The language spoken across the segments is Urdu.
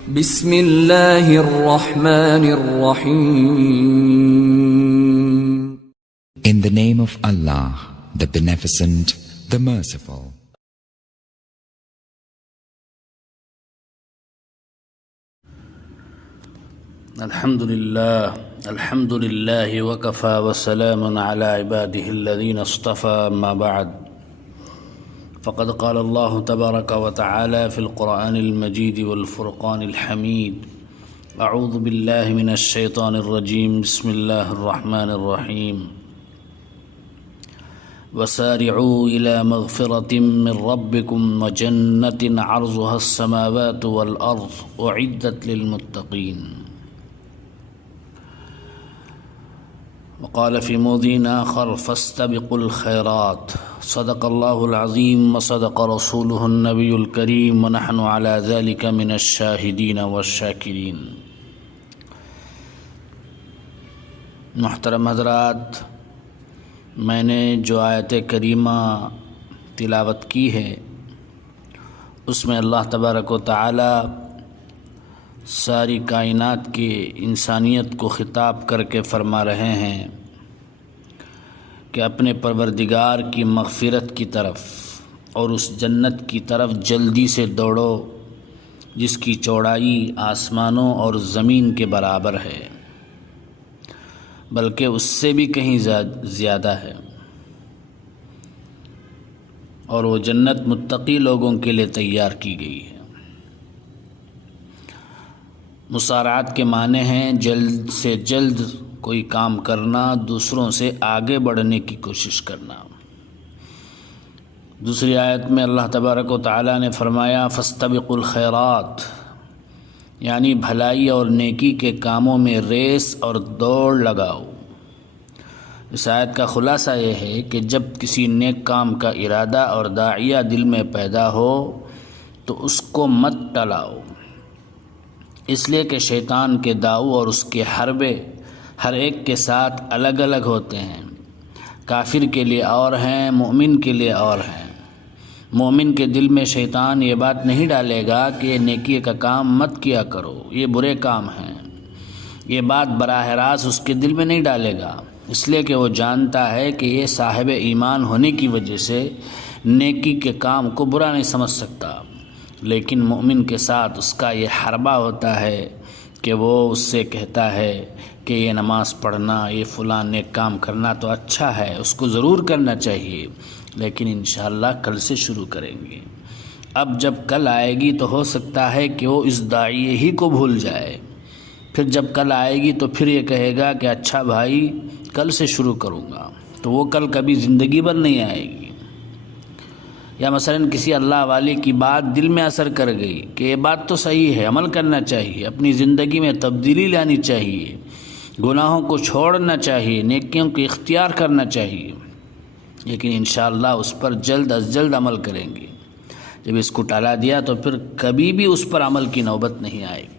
بسم اللہ الرحمن الرحیم. In the name of Allah, the Beneficent, the Merciful. الحمد لله وكفى وسلام على عباده الذين اصطفى. أما بعد، فقد قال الله تبارك وتعالى في القرآن المجيد والفرقان الحميد: أعوذ بالله من الشيطان الرجيم، بسم الله الرحمن الرحيم. وسارعوا إلى مغفرة من ربكم وجنة عرضها السماوات والأرض أعدت للمتقين. وقال في موضع آخر: فاستبقوا الخيرات. صدق الله العظيم وصدق رسوله النبي الكريم ونحن على ذلك من الشاهدين والشاكرين. محترم حضرات، میں نے جو آیت کریمہ تلاوت کی ہے اس میں اللہ تبارک و تعالی ساری کائنات کے انسانیت کو خطاب کر کے فرما رہے ہیں کہ اپنے پروردگار کی مغفرت کی طرف اور اس جنت کی طرف جلدی سے دوڑو جس کی چوڑائی آسمانوں اور زمین کے برابر ہے، بلکہ اس سے بھی کہیں زیادہ ہے، اور وہ جنت متقی لوگوں کے لیے تیار کی گئی ہے۔ مسارعات کے معنی ہیں جلد سے جلد کوئی کام کرنا، دوسروں سے آگے بڑھنے کی کوشش کرنا۔ دوسری آیت میں اللہ تبارک و تعالی نے فرمایا: فاستبقوا الخیرات، یعنی بھلائی اور نیکی کے کاموں میں ریس اور دوڑ لگاؤ۔ اس آیت کا خلاصہ یہ ہے کہ جب کسی نیک کام کا ارادہ اور داعیہ دل میں پیدا ہو تو اس کو مت ٹلاؤ، اس لیے کہ شیطان کے داؤ اور اس کے حربے ہر ایک کے ساتھ الگ الگ ہوتے ہیں۔ کافر کے لیے اور ہیں، مومن کے لیے اور ہیں۔ مومن کے دل میں شیطان یہ بات نہیں ڈالے گا کہ یہ نیکی کا کام مت کیا کرو، یہ برے کام ہیں۔ یہ بات براہ راست اس کے دل میں نہیں ڈالے گا، اس لیے کہ وہ جانتا ہے کہ یہ صاحب ایمان ہونے کی وجہ سے نیکی کے کام کو برا نہیں سمجھ سکتا۔ لیکن مومن کے ساتھ اس کا یہ حربہ ہوتا ہے کہ وہ اس سے کہتا ہے کہ یہ نماز پڑھنا، یہ فلاں نیک کام کرنا تو اچھا ہے، اس کو ضرور کرنا چاہیے، لیکن انشاءاللہ کل سے شروع کریں گے۔ اب جب کل آئے گی تو ہو سکتا ہے کہ وہ اس داعیے ہی کو بھول جائے، پھر جب کل آئے گی تو پھر یہ کہے گا کہ اچھا بھائی کل سے شروع کروں گا، تو وہ کل کبھی زندگی بھر نہیں آئے گی۔ یا مثلا کسی اللہ والے کی بات دل میں اثر کر گئی کہ یہ بات تو صحیح ہے، عمل کرنا چاہیے، اپنی زندگی میں تبدیلی لانی چاہیے، گناہوں کو چھوڑنا چاہیے، نیکیوں کو اختیار کرنا چاہیے، لیکن انشاءاللہ اس پر جلد از جلد عمل کریں گے۔ جب اس کو ٹالا دیا تو پھر کبھی بھی اس پر عمل کی نوبت نہیں آئے گی۔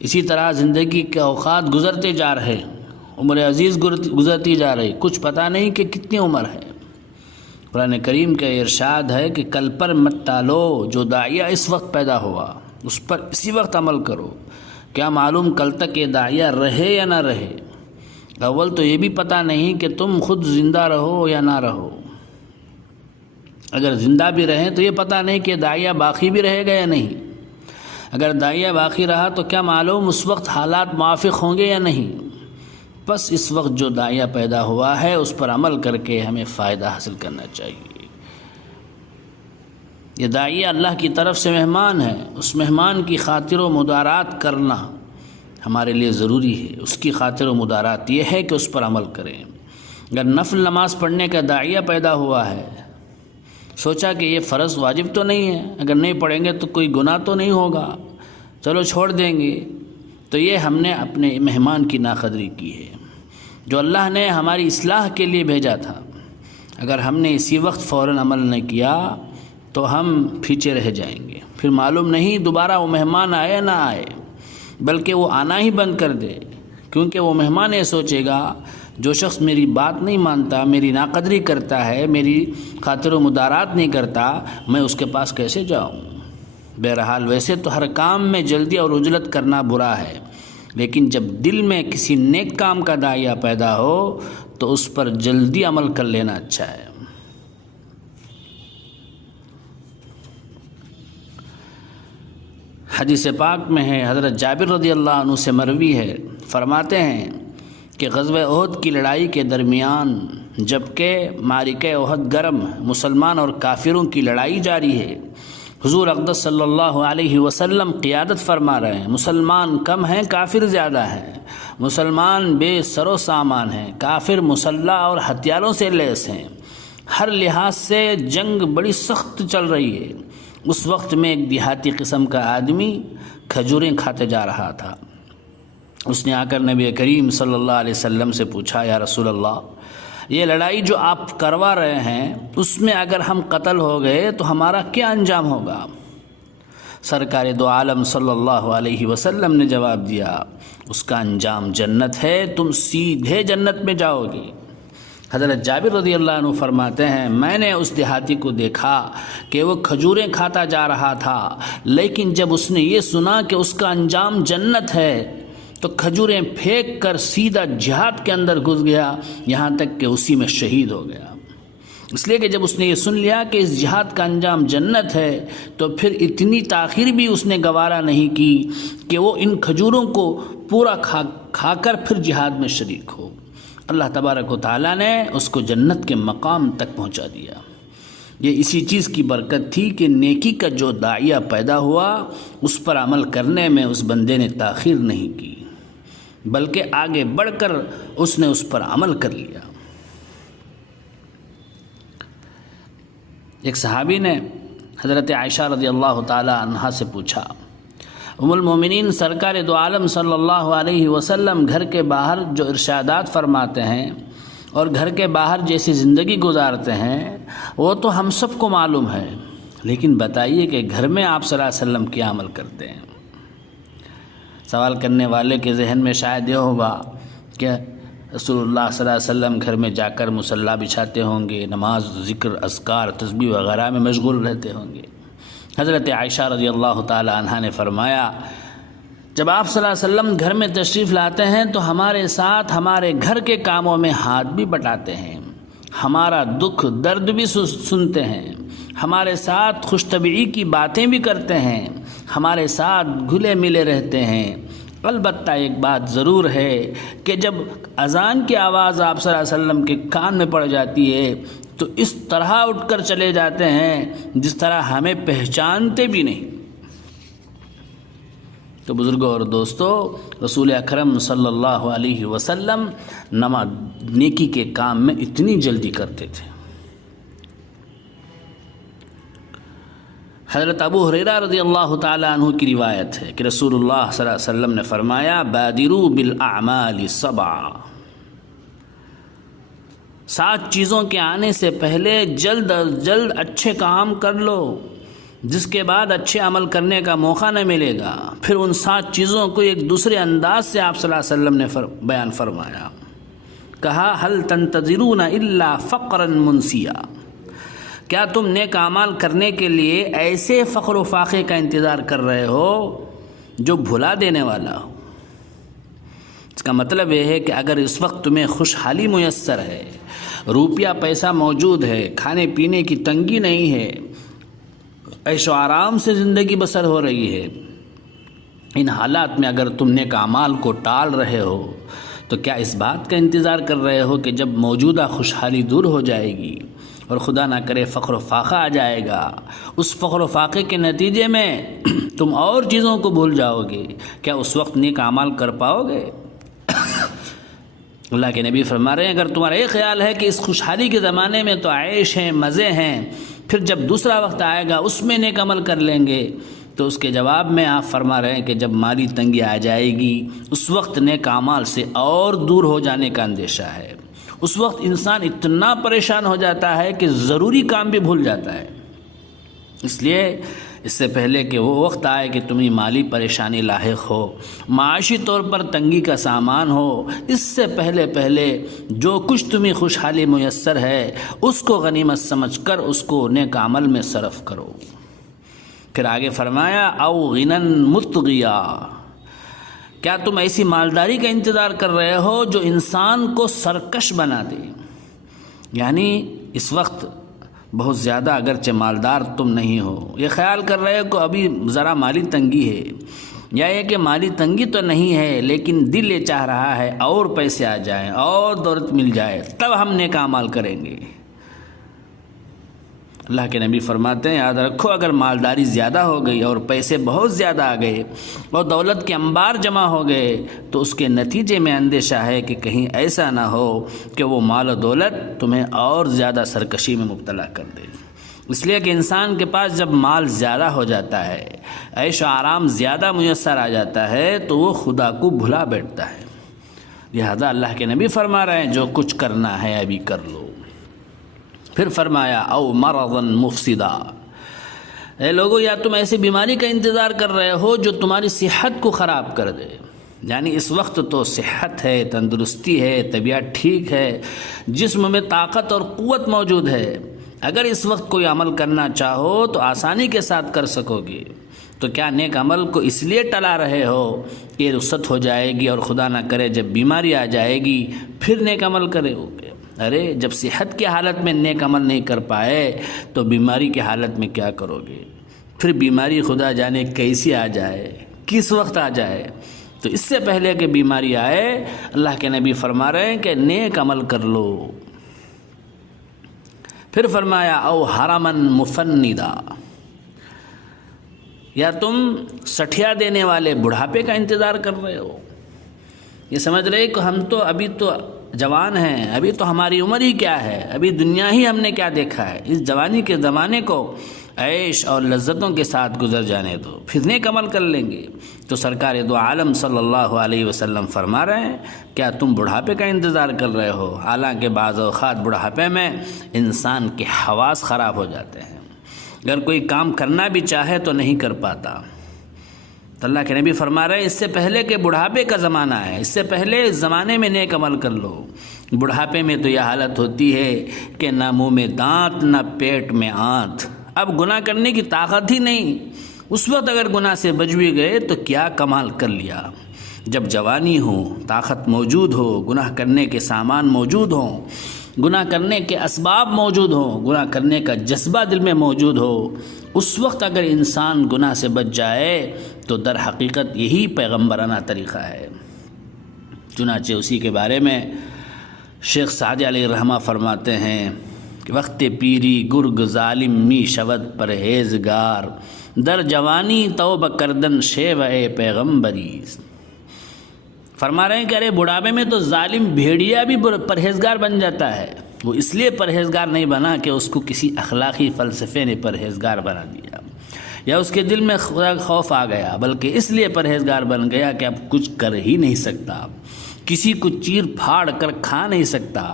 اسی طرح زندگی کے اوقات گزرتے جا رہے، عمر عزیز گزرتی جا رہی، کچھ پتہ نہیں کہ کتنی عمر ہے۔ قرآن کریم کا ارشاد ہے کہ کل پر مت ٹالو، جو داعیہ اس وقت پیدا ہوا اس پر اسی وقت عمل کرو۔ کیا معلوم کل تک یہ داعیہ رہے یا نہ رہے؟ اول تو یہ بھی پتہ نہیں کہ تم خود زندہ رہو یا نہ رہو۔ اگر زندہ بھی رہیں تو یہ پتہ نہیں کہ داعیہ باقی بھی رہے گا یا نہیں۔ اگر داعیہ باقی رہا تو کیا معلوم اس وقت حالات موافق ہوں گے یا نہیں۔ بس اس وقت جو داعیہ پیدا ہوا ہے اس پر عمل کر کے ہمیں فائدہ حاصل کرنا چاہیے۔ یہ داعیہ اللہ کی طرف سے مہمان ہے، اس مہمان کی خاطر و مدارات کرنا ہمارے لیے ضروری ہے۔ اس کی خاطر و مدارات یہ ہے کہ اس پر عمل کریں۔ اگر نفل نماز پڑھنے کا داعیہ پیدا ہوا ہے، سوچا کہ یہ فرض واجب تو نہیں ہے، اگر نہیں پڑھیں گے تو کوئی گناہ تو نہیں ہوگا، چلو چھوڑ دیں گے، تو یہ ہم نے اپنے مہمان کی ناقدری کی ہے جو اللہ نے ہماری اصلاح کے لیے بھیجا تھا۔ اگر ہم نے اسی وقت فوراً عمل نہیں کیا تو ہم پیچھے رہ جائیں گے، پھر معلوم نہیں دوبارہ وہ مہمان آئے نہ آئے، بلکہ وہ آنا ہی بند کر دے، کیونکہ وہ مہمان یہ سوچے گا جو شخص میری بات نہیں مانتا، میری ناقدری کرتا ہے، میری خاطر و مدارات نہیں کرتا، میں اس کے پاس کیسے جاؤں؟ بہرحال ویسے تو ہر کام میں جلدی اور عجلت کرنا برا ہے، لیکن جب دل میں کسی نیک کام کا داعیہ پیدا ہو تو اس پر جلدی عمل کر لینا اچھا ہے۔ حدیث پاک میں ہے، حضرت جابر رضی اللہ عنہ سے مروی ہے، فرماتے ہیں کہ غزوہ احد کی لڑائی کے درمیان جبکہ معرکہ احد گرم، مسلمان اور کافروں کی لڑائی جاری ہے، حضور اقدس صلی اللہ علیہ وسلم قیادت فرما رہے ہیں، مسلمان کم ہیں، کافر زیادہ ہیں، مسلمان بے سر و سامان ہیں، کافر مسلح اور ہتھیاروں سے لیس ہیں، ہر لحاظ سے جنگ بڑی سخت چل رہی ہے۔ اس وقت میں ایک دیہاتی قسم کا آدمی کھجوریں کھاتے جا رہا تھا۔ اس نے آ کر نبی کریم صلی اللہ علیہ وسلم سے پوچھا، یا رسول اللہ، یہ لڑائی جو آپ کروا رہے ہیں اس میں اگر ہم قتل ہو گئے تو ہمارا کیا انجام ہوگا؟ سرکار دو عالم صلی اللہ علیہ وسلم نے جواب دیا، اس کا انجام جنت ہے، تم سیدھے جنت میں جاؤ گے۔ حضرت جابر رضی اللہ عنہ فرماتے ہیں، میں نے اس دیہاتی کو دیکھا کہ وہ کھجوریں کھاتا جا رہا تھا، لیکن جب اس نے یہ سنا کہ اس کا انجام جنت ہے تو کھجوریں پھینک کر سیدھا جہاد کے اندر گھس گیا، یہاں تک کہ اسی میں شہید ہو گیا۔ اس لیے کہ جب اس نے یہ سن لیا کہ اس جہاد کا انجام جنت ہے تو پھر اتنی تاخیر بھی اس نے گوارا نہیں کی کہ وہ ان کھجوروں کو پورا کھا کر پھر جہاد میں شریک ہو۔ اللہ تبارک و تعالیٰ نے اس کو جنت کے مقام تک پہنچا دیا۔ یہ اسی چیز کی برکت تھی کہ نیکی کا جو داعیہ پیدا ہوا اس پر عمل کرنے میں اس بندے نے تاخیر نہیں کی، بلکہ آگے بڑھ کر اس نے اس پر عمل کر لیا۔ ایک صحابی نے حضرت عائشہ رضی اللہ تعالی عنہا سے پوچھا، ام المومنین سرکار دو عالم صلی اللہ علیہ وسلم گھر کے باہر جو ارشادات فرماتے ہیں اور گھر کے باہر جیسی زندگی گزارتے ہیں وہ تو ہم سب کو معلوم ہے، لیکن بتائیے کہ گھر میں آپ صلی اللہ علیہ وسلم کیا عمل کرتے ہیں؟ سوال کرنے والے کے ذہن میں شاید یہ ہوگا کہ رسول اللہ صلی اللہ علیہ وسلم گھر میں جا کر مصلی بچھاتے ہوں گے، نماز، ذکر، اذکار، تسبیح وغیرہ میں مشغول رہتے ہوں گے۔ حضرت عائشہ رضی اللہ تعالی عنہا نے فرمایا، جب آپ صلی اللہ علیہ وسلم گھر میں تشریف لاتے ہیں تو ہمارے ساتھ ہمارے گھر کے کاموں میں ہاتھ بھی بٹاتے ہیں، ہمارا دکھ درد بھی سنتے ہیں، ہمارے ساتھ خوش طبعی کی باتیں بھی کرتے ہیں، ہمارے ساتھ گھلے ملے رہتے ہیں۔ البتہ ایک بات ضرور ہے کہ جب اذان کی آواز آپ صلی اللہ علیہ وسلم کے کان میں پڑ جاتی ہے تو اس طرح اٹھ کر چلے جاتے ہیں جس طرح ہمیں پہچانتے بھی نہیں۔ تو بزرگوں اور دوستو، رسول اکرم صلی اللہ علیہ وسلم نیکی کے کام میں اتنی جلدی کرتے تھے۔ حضرت ابو ہریرہ رضی اللہ تعالی عنہ کی روایت ہے کہ رسول اللہ صلی اللہ علیہ وسلم نے فرمایا، بادروا بالاعمال 7، 7 چیزوں کے آنے سے پہلے جلد از جلد اچھے کام کر لو، جس کے بعد اچھے عمل کرنے کا موقع نہ ملے گا۔ پھر ان 7 چیزوں کو ایک دوسرے انداز سے آپ صلی اللہ علیہ وسلم نے بیان فرمایا، کہا، هل تنتظرون الا فقرا منسیا، کیا تم نیک اعمال کرنے کے لیے ایسے فقر و فاقے کا انتظار کر رہے ہو جو بھلا دینے والا ہو؟ اس کا مطلب یہ ہے کہ اگر اس وقت تمہیں خوشحالی میسر ہے، روپیہ پیسہ موجود ہے، کھانے پینے کی تنگی نہیں ہے، عیش و آرام سے زندگی بسر ہو رہی ہے، ان حالات میں اگر تم نیک اعمال کو ٹال رہے ہو تو کیا اس بات کا انتظار کر رہے ہو کہ جب موجودہ خوشحالی دور ہو جائے گی اور خدا نہ کرے فقر و فاقہ آ جائے گا، اس فقر و فاقے کے نتیجے میں تم اور چیزوں کو بھول جاؤ گے، کیا اس وقت نیک اعمال کر پاؤ گے؟ اللہ کے نبی فرما رہے ہیں، اگر تمہارا یہ خیال ہے کہ اس خوشحالی کے زمانے میں تو عیش ہیں، مزے ہیں، پھر جب دوسرا وقت آئے گا اس میں نیک عمل کر لیں گے، تو اس کے جواب میں آپ فرما رہے ہیں کہ جب مالی تنگی آ جائے گی اس وقت نیک اعمال سے اور دور ہو جانے کا اندیشہ ہے۔ اس وقت انسان اتنا پریشان ہو جاتا ہے کہ ضروری کام بھی بھول جاتا ہے۔ اس لیے اس سے پہلے کہ وہ وقت آئے کہ تمہیں مالی پریشانی لاحق ہو، معاشی طور پر تنگی کا سامان ہو، اس سے پہلے جو کچھ تمہیں خوشحالی میسر ہے اس کو غنیمت سمجھ کر اس کو نیک عمل میں صرف کرو۔ پھر آگے فرمایا او غنن مطغیا، کیا تم ایسی مالداری کا انتظار کر رہے ہو جو انسان کو سرکش بنا دے؟ یعنی اس وقت بہت زیادہ اگرچہ مالدار تم نہیں ہو، یہ خیال کر رہے ہو کہ ابھی ذرا مالی تنگی ہے، یا یہ کہ مالی تنگی تو نہیں ہے لیکن دل یہ چاہ رہا ہے اور پیسے آ جائیں اور دولت مل جائے تب ہم نیک اعمال کریں گے۔ اللہ کے نبی فرماتے ہیں یاد رکھو، اگر مالداری زیادہ ہو گئی اور پیسے بہت زیادہ آ گئے اور دولت کے انبار جمع ہو گئے تو اس کے نتیجے میں اندیشہ ہے کہ کہیں ایسا نہ ہو کہ وہ مال و دولت تمہیں اور زیادہ سرکشی میں مبتلا کر دے۔ اس لیے کہ انسان کے پاس جب مال زیادہ ہو جاتا ہے، عیش و آرام زیادہ میسر آ جاتا ہے تو وہ خدا کو بھلا بیٹھتا ہے۔ لہذا اللہ کے نبی فرما رہے ہیں جو کچھ کرنا ہے ابھی کر لو۔ پھر فرمایا او مرضا مفسدا، اے لوگو یا تم ایسی بیماری کا انتظار کر رہے ہو جو تمہاری صحت کو خراب کر دے۔ یعنی اس وقت تو صحت ہے، تندرستی ہے، طبیعت ٹھیک ہے، جسم میں طاقت اور قوت موجود ہے، اگر اس وقت کوئی عمل کرنا چاہو تو آسانی کے ساتھ کر سکو گے، تو کیا نیک عمل کو اس لیے ٹلا رہے ہو کہ رخصت ہو جائے گی اور خدا نہ کرے جب بیماری آ جائے گی پھر نیک عمل کرے ہوگے؟ ارے جب صحت کی حالت میں نیک عمل نہیں کر پائے تو بیماری کی حالت میں کیا کرو گے؟ پھر بیماری خدا جانے کیسی آ جائے، کس وقت آ جائے، تو اس سے پہلے کہ بیماری آئے اللہ کے نبی فرما رہے ہیں کہ نیک عمل کر لو۔ پھر فرمایا او حرمن مفندا، یا تم سٹھیا دینے والے بڑھاپے کا انتظار کر رہے ہو؟ یہ سمجھ رہے کہ ہم تو ابھی تو جوان ہیں، ابھی تو ہماری عمر ہی کیا ہے، ابھی دنیا ہی ہم نے کیا دیکھا ہے، اس جوانی کے زمانے کو عیش اور لذتوں کے ساتھ گزر جانے دو پھر نیک عمل کر لیں گے۔ تو سرکار دو عالم صلی اللہ علیہ وسلم فرما رہے ہیں کیا تم بڑھاپے کا انتظار کر رہے ہو؟ حالانکہ بعض اوقات بڑھاپے میں انسان کے حواس خراب ہو جاتے ہیں، اگر کوئی کام کرنا بھی چاہے تو نہیں کر پاتا۔ تو اللہ کے نبی فرما رہے ہیں اس سے پہلے کہ بڑھاپے کا زمانہ ہے، اس سے پہلے اس زمانے میں نیک عمل کر لو۔ بڑھاپے میں تو یہ حالت ہوتی ہے کہ نہ منہ میں دانت نہ پیٹ میں آنت، اب گناہ کرنے کی طاقت ہی نہیں۔ اس وقت اگر گناہ سے بچ بھی گئے تو کیا کمال کر لیا۔ جب جوانی ہو، طاقت موجود ہو، گناہ کرنے کے سامان موجود ہوں، گناہ کرنے کے اسباب موجود ہوں، گناہ کرنے کا جذبہ دل میں موجود ہو، اس وقت اگر انسان گناہ سے بچ جائے تو در حقیقت یہی پیغمبرانہ طریقہ ہے۔ چنانچہ اسی کے بارے میں شیخ سعدی علیہ الرحمہ فرماتے ہیں کہ وقت پیری گرگ ظالم می شود پرہیزگار، در جوانی توبہ کردن شیو اے پیغمبری۔ فرما رہے ہیں کہ ارے بڑھاپے میں تو ظالم بھیڑیا بھی پرہیزگار بن جاتا ہے، وہ اس لیے پرہیزگار نہیں بنا کہ اس کو کسی اخلاقی فلسفے نے پرہیزگار بنا دیا یا اس کے دل میں خدا کا خوف آ گیا، بلکہ اس لیے پرہیزگار بن گیا کہ اب کچھ کر ہی نہیں سکتا، کسی کو چیر پھاڑ کر کھا نہیں سکتا،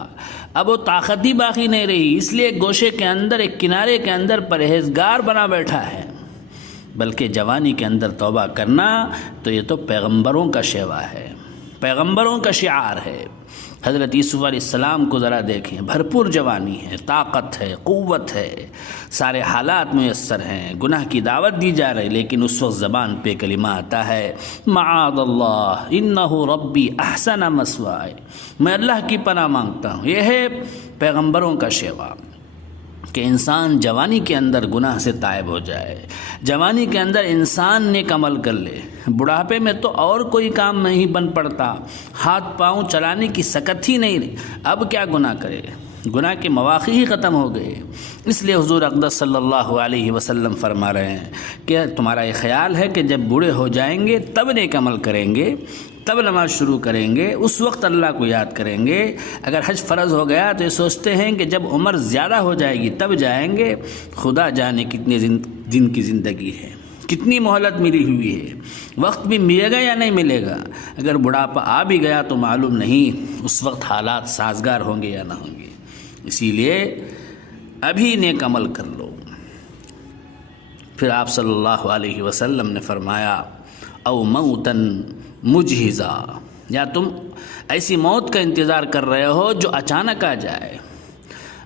اب وہ طاقت ہی باقی نہیں رہی، اس لیے گوشے کے اندر ایک کنارے کے اندر پرہیزگار بنا بیٹھا ہے۔ بلکہ جوانی کے اندر توبہ کرنا تو یہ تو پیغمبروں کا شیوا ہے، پیغمبروں کا شعار ہے۔ حضرت یوسف علیہ السلام کو ذرا دیکھیں، بھرپور جوانی ہے، طاقت ہے، قوت ہے، سارے حالات میسر ہیں، گناہ کی دعوت دی جا رہی، لیکن اس وقت زبان پہ کلمہ آتا ہے معاذ اللہ انہ ربی احسن مثوائے، میں اللہ کی پناہ مانگتا ہوں۔ یہ ہے پیغمبروں کا شیوا کہ انسان جوانی کے اندر گناہ سے تائب ہو جائے، جوانی کے اندر انسان نیک عمل کر لے، بڑھاپے میں تو اور کوئی کام نہیں بن پڑتا، ہاتھ پاؤں چلانے کی سکت ہی نہیں رہی، اب کیا گناہ کرے، گناہ کے مواقع ہی ختم ہو گئے۔ اس لیے حضور اقدس صلی اللہ علیہ وسلم فرما رہے ہیں کہ تمہارا یہ خیال ہے کہ جب بوڑھے ہو جائیں گے تب نیک عمل کریں گے، تب نماز شروع کریں گے، اس وقت اللہ کو یاد کریں گے۔ اگر حج فرض ہو گیا تو یہ سوچتے ہیں کہ جب عمر زیادہ ہو جائے گی تب جائیں گے، خدا جانے کتنے دن کی زندگی ہے، کتنی مہلت ملی ہوئی ہے، وقت بھی ملے گا یا نہیں ملے گا۔ اگر بڑھاپا آ بھی گیا تو معلوم نہیں اس وقت حالات سازگار ہوں گے یا نہ ہوں گے، اسی لیے ابھی نیک عمل کر لو۔ پھر آپ صلی اللہ علیہ وسلم نے فرمایا او موتن مجہزا، یا تم ایسی موت کا انتظار کر رہے ہو جو اچانک آ جائے،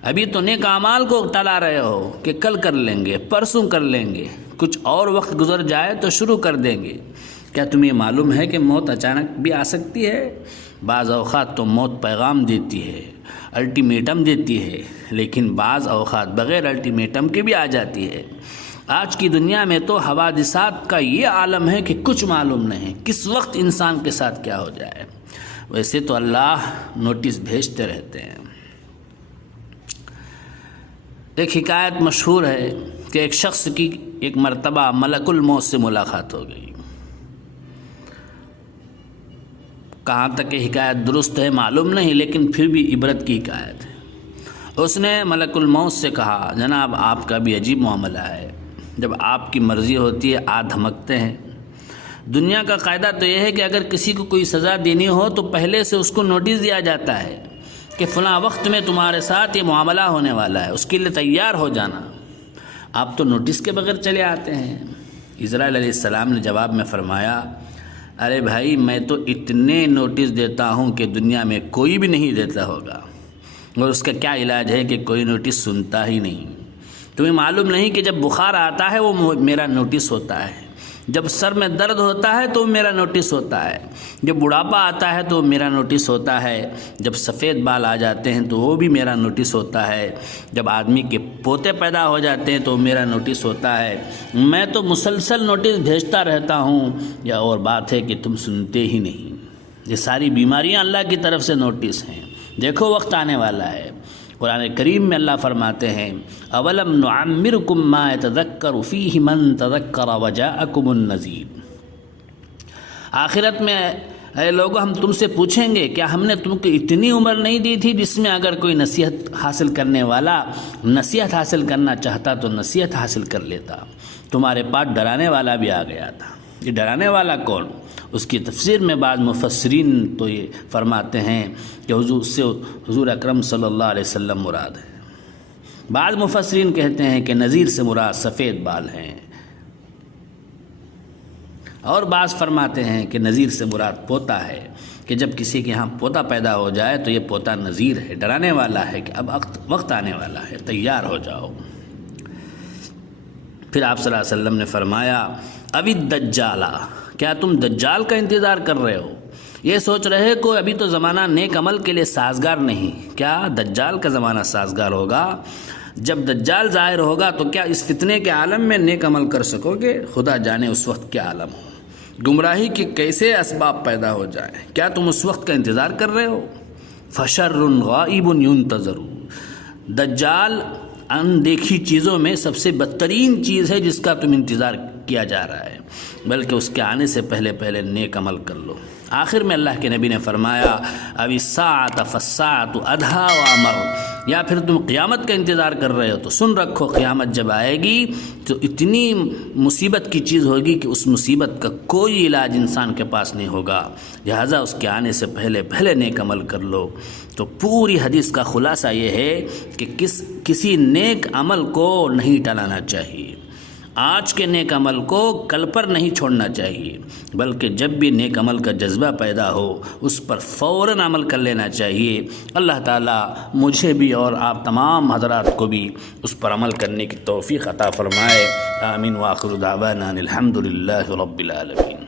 ابھی تو نیک اعمال کو ٹلا رہے ہو کہ کل کر لیں گے، پرسوں کر لیں گے، کچھ اور وقت گزر جائے تو شروع کر دیں گے۔ کیا تمہیں معلوم ہے کہ موت اچانک بھی آ سکتی ہے؟ بعض اوقات تو موت پیغام دیتی ہے، الٹیمیٹم دیتی ہے، لیکن بعض اوقات بغیر الٹیمیٹم کے بھی آ جاتی ہے۔ آج کی دنیا میں تو حوادثات کا یہ عالم ہے کہ کچھ معلوم نہیں کس وقت انسان کے ساتھ کیا ہو جائے۔ ویسے تو اللہ نوٹس بھیجتے رہتے ہیں۔ ایک حکایت مشہور ہے کہ ایک شخص کی ایک مرتبہ ملک الموت سے ملاقات ہو گئی۔ کہاں تک کہ حکایت درست ہے معلوم نہیں، لیکن پھر بھی عبرت کی حکایت ہے۔ اس نے ملک الموت سے کہا، جناب آپ کا بھی عجیب معاملہ ہے، جب آپ کی مرضی ہوتی ہے آپ دھمکتے ہیں۔ دنیا کا قاعدہ تو یہ ہے کہ اگر کسی کو کوئی سزا دینی ہو تو پہلے سے اس کو نوٹس دیا جاتا ہے کہ فلاں وقت میں تمہارے ساتھ یہ معاملہ ہونے والا ہے، اس کے لیے تیار ہو جانا۔ آپ تو نوٹس کے بغیر چلے آتے ہیں۔ اسرائیل علیہ السلام نے جواب میں فرمایا، ارے بھائی میں تو اتنے نوٹس دیتا ہوں کہ دنیا میں کوئی بھی نہیں دیتا ہوگا، اور اس کا کیا علاج ہے کہ کوئی نوٹس سنتا ہی نہیں۔ تمہیں معلوم نہیں کہ جب بخار آتا ہے وہ میرا نوٹس ہوتا ہے، جب سر میں درد ہوتا ہے تو میرا نوٹس ہوتا ہے، جب بڑھاپا آتا ہے تو میرا نوٹس ہوتا ہے، جب سفید بال آ جاتے ہیں تو وہ بھی میرا نوٹس ہوتا ہے، جب آدمی کے پوتے پیدا ہو جاتے ہیں تو میرا نوٹس ہوتا ہے۔ میں تو مسلسل نوٹس بھیجتا رہتا ہوں، یا اور بات ہے کہ تم سنتے ہی نہیں۔ یہ ساری بیماریاں اللہ کی طرف سے نوٹس ہیں۔ دیکھو وقت آنے والا ہے۔ قرآن کریم میں اللہ فرماتے ہیں، اولم نعمرکم ما یتذکر فیہ من تذکر وجاءکم النذیر۔ آخرت میں اے لوگو ہم تم سے پوچھیں گے، کیا ہم نے تم کو اتنی عمر نہیں دی تھی جس میں اگر کوئی نصیحت حاصل کرنے والا نصیحت حاصل کرنا چاہتا تو نصیحت حاصل کر لیتا؟ تمہارے پاس ڈرانے والا بھی آ گیا تھا۔ یہ ڈرانے والا کون؟ اس کی تفسیر میں بعض مفسرین تو یہ فرماتے ہیں کہ حضور اکرم صلی اللہ علیہ وسلم مراد ہے۔ بعض مفسرین کہتے ہیں کہ نذیر سے مراد سفید بال ہیں، اور بعض فرماتے ہیں کہ نذیر سے مراد پوتا ہے، کہ جب کسی کے ہاں پوتا پیدا ہو جائے تو یہ پوتا نذیر ہے، ڈرانے والا ہے کہ اب وقت آنے والا ہے، تیار ہو جاؤ۔ پھر آپ صلی اللہ علیہ وسلم نے فرمایا، ابھی دجالہ، کیا تم دجال کا انتظار کر رہے ہو؟ یہ سوچ رہے کہ ابھی تو زمانہ نیک عمل کے لیے سازگار نہیں، کیا دجال کا زمانہ سازگار ہوگا؟ جب دجال ظاہر ہوگا تو کیا اس فتنے کے عالم میں نیک عمل کر سکو گے؟ خدا جانے اس وقت کیا عالم ہو، گمراہی کے کیسے اسباب پیدا ہو جائیں۔ کیا تم اس وقت کا انتظار کر رہے ہو؟ فشر غائب ينتظر، دجال اندیکھی چیزوں میں سب سے بدترین چیز ہے جس کا تم انتظار کیا جا رہا ہے، بلکہ اس کے آنے سے پہلے نیک عمل کر لو۔ آخر میں اللہ کے نبی نے فرمایا، اب الساعۃ فالساعۃ ادھا وامر، یا پھر تم قیامت کا انتظار کر رہے ہو تو سن رکھو، قیامت جب آئے گی تو اتنی مصیبت کی چیز ہوگی کہ اس مصیبت کا کوئی علاج انسان کے پاس نہیں ہوگا، لہٰذا اس کے آنے سے پہلے نیک عمل کر لو۔ تو پوری حدیث کا خلاصہ یہ ہے کہ کسی نیک عمل کو نہیں ٹلانا چاہیے، آج کے نیک عمل کو کل پر نہیں چھوڑنا چاہیے، بلکہ جب بھی نیک عمل کا جذبہ پیدا ہو اس پر فوراً عمل کر لینا چاہیے۔ اللہ تعالیٰ مجھے بھی اور آپ تمام حضرات کو بھی اس پر عمل کرنے کی توفیق عطا فرمائے۔ آمین۔ وآخر دعوانا الحمد للہ رب العالمین۔